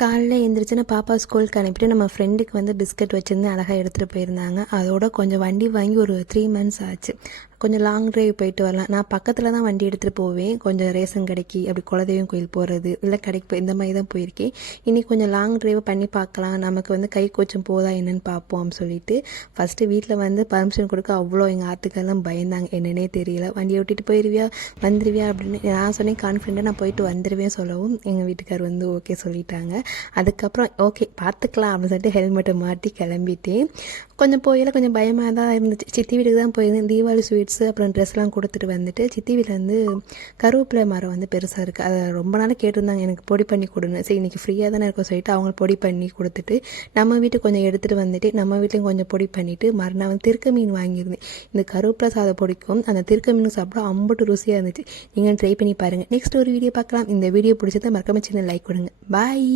காலைல எழுந்திரிச்சுன்னா பாப்பா ஸ்கூலுக்கு அனுப்பிட்டு நம்ம ஃப்ரெண்டுக்கு வந்து பிஸ்கட் வச்சுருந்து அழகாக எடுத்துகிட்டு போயிருந்தாங்க. அதோட கொஞ்சம் வண்டி வாங்கி ஒரு 3 months ஆச்சு. கொஞ்சம் லாங் ட்ரைவ் போயிட்டு வரலாம். நான் பக்கத்தில் தான் வண்டி எடுத்துகிட்டு போவேன். கொஞ்சம் ரேஷன் கடைக்கு, அப்படி குலதெய்வம் கோயில் போகிறது, இல்லை கடைக்கு இந்த மாதிரி தான் போயிருக்கேன். இன்றைக்கி கொஞ்சம் லாங் ட்ரைவ் பண்ணி பார்க்கலாம், நமக்கு வந்து கை கொஞ்சம் போதா என்னென்னு பார்ப்போம் அப்படின்னு சொல்லிட்டு ஃபஸ்ட்டு வீட்டில் வந்து பர்மிஷன் கொடுக்க அவ்வளோ எங்கள் ஆத்துக்கெல்லாம் பயந்தாங்க. என்னன்னே தெரியல, வண்டியை ஓட்டிகிட்டு போயிடுவியா வந்துடுவியா அப்படின்னு. நான் சொன்னேன் கான்ஃபிடென்ட்டாக நான் போயிட்டு வந்துடுவேன் சொல்லவும் எங்கள் வீட்டுக்கார் வந்து ஓகே சொல்லிட்டாங்க. அதுக்கப்புறம் ஓகே பார்த்துக்கலாம் அப்படின்னு சொல்லிட்டு ஹெல்மெட்டை மாட்டி கிளம்பிட்டேன். கொஞ்சம் போயில கொஞ்சம் பயமாக தான் இருந்துச்சு. சித்தி வீட்டுக்கு தான் போயிருந்தேன். தீபாவளி ஸ்வீட்ஸு அப்புறம் ட்ரெஸ்லாம் கொடுத்துட்டு வந்துட்டு சித்தி வீட்டில் வந்து கருவேப்பிலை மரம் வந்து பெருசாக இருக்குது. அதை ரொம்ப நாள் கேட்டிருந்தாங்க எனக்கு பொடி பண்ணி கொடுங்க. சரி இன்றைக்கி ஃப்ரீயாக தானே இருக்கும் சொல்லிட்டு அவங்க பொடி பண்ணி கொடுத்துட்டு நம்ம வீட்டுக்கு கொஞ்சம் எடுத்துகிட்டு வந்துட்டு நம்ம வீட்லையும் கொஞ்சம் பொடி பண்ணிவிட்டு மறுநாள் வந்து திருக்க மீன் வாங்கியிருந்தேன். இந்த கருவேப்பிலை சாதம் பொடிக்கும் அந்த திருக்க மீன் சாப்பிட அம்பட்டு ருசியாக இருந்துச்சு. நீங்கள் ட்ரை பண்ணி பாருங்கள். நெக்ஸ்ட் ஒரு வீடியோ பார்க்கலாம். இந்த வீடியோ பிடிச்சதை மறக்காம சின்ன லைக் கொடுங்க. பாய்.